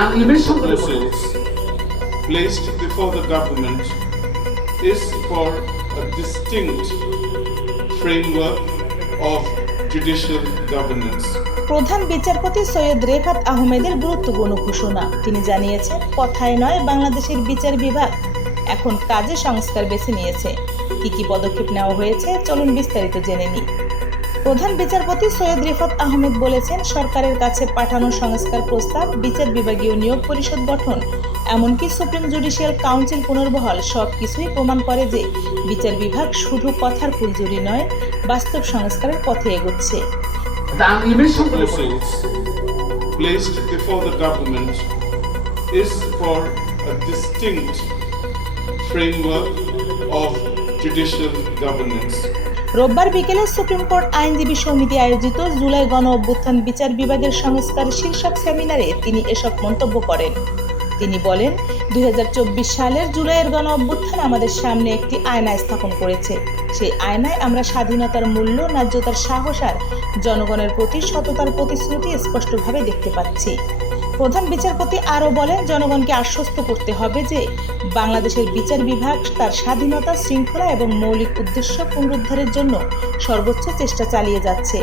আইনি বেসরকারি proposals placed before the government is for a distinct framework of judicial governance. প্রধান বিচারপতি সৈয়দ রেফাত আহমেদের গুরুত্বপূর্ণ ঘোষণা। তিনি জানিয়েছেন কথায় নয় বাংলাদেশের বিচার বিভাগ এখন কাজে সংস্কার বেছে নিয়েছে। কি কি পদক্ষেপ নেওয়া হয়েছে চলুন বিস্তারিত জেনে নিই। প্রধান বিচারপতি সৈয়দ রেফাত আহমেদ বলেছেন, সরকারের কাছে পাঠানো সংস্কার প্রস্তাব, বিচার বিভাগীয় নিয়োগ পরিষদ গঠন, এমনকি সুপ্রিম জুডিশিয়াল কাউন্সিল পুনর্বহাল সব কিছুই প্রমাণ করে যে বিচার বিভাগ শুধু কথার ফুলজুরি নয়, বাস্তব সংস্কারের পথে এগোচ্ছে framework of judicial governance. রোববার বিকেলে সুপ্রিম কোর্ট আইনজীবী সমিতি আয়োজিত জুলাই গণ অভ্যুত্থান বিচার বিভাগের সংস্কার শীর্ষক সেমিনারে তিনি এসব মন্তব্য করেন। তিনি বলেন, দুই হাজার চব্বিশ সালের জুলাইয়ের গণ অভ্যুত্থান আমাদের সামনে একটি আয়না স্থাপন করেছে। সেই আয়নায় আমরা স্বাধীনতার মূল্য, ন্যায্যতার সাহস আর জনগণের প্রতি সততার প্রতিশ্রুতি স্পষ্টভাবে দেখতে পাচ্ছি। প্রধান বিচারপতি আরও বলেন, জনগণকে আশ্বস্ত করতে হবে যে বাংলাদেশের বিচার বিভাগ তার স্বাধীনতা, শৃঙ্খলা এবং মৌলিক উদ্দেশ্য পুনরুদ্ধারের জন্য সর্বোচ্চ চেষ্টা চালিয়ে যাচ্ছে।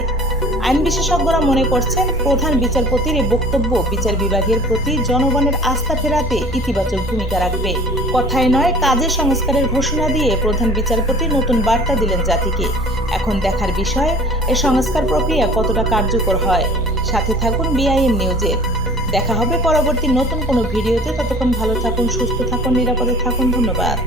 আইন বিশেষজ্ঞরা মনে করছেন, প্রধান বিচারপতির এই বক্তব্য বিচার বিভাগের প্রতি জনগণের আস্থা ফেরাতে ইতিবাচক ভূমিকা রাখবে। কথায় নয়, কাজে সংস্কারের ঘোষণা দিয়ে প্রধান বিচারপতি নতুন বার্তা দিলেন জাতিকে। এখন দেখার বিষয়, এ সংস্কার প্রক্রিয়া কতটা কার্যকর হয়। সাথে থাকুন বিআইএম নিউজের দেখা হবে পরবর্তী নতুন কোনো ভিডিওতে। ততক্ষণ ভালো থাকুন সুস্থ থাকুন নিরাপদে থাকুন। ধন্যবাদ।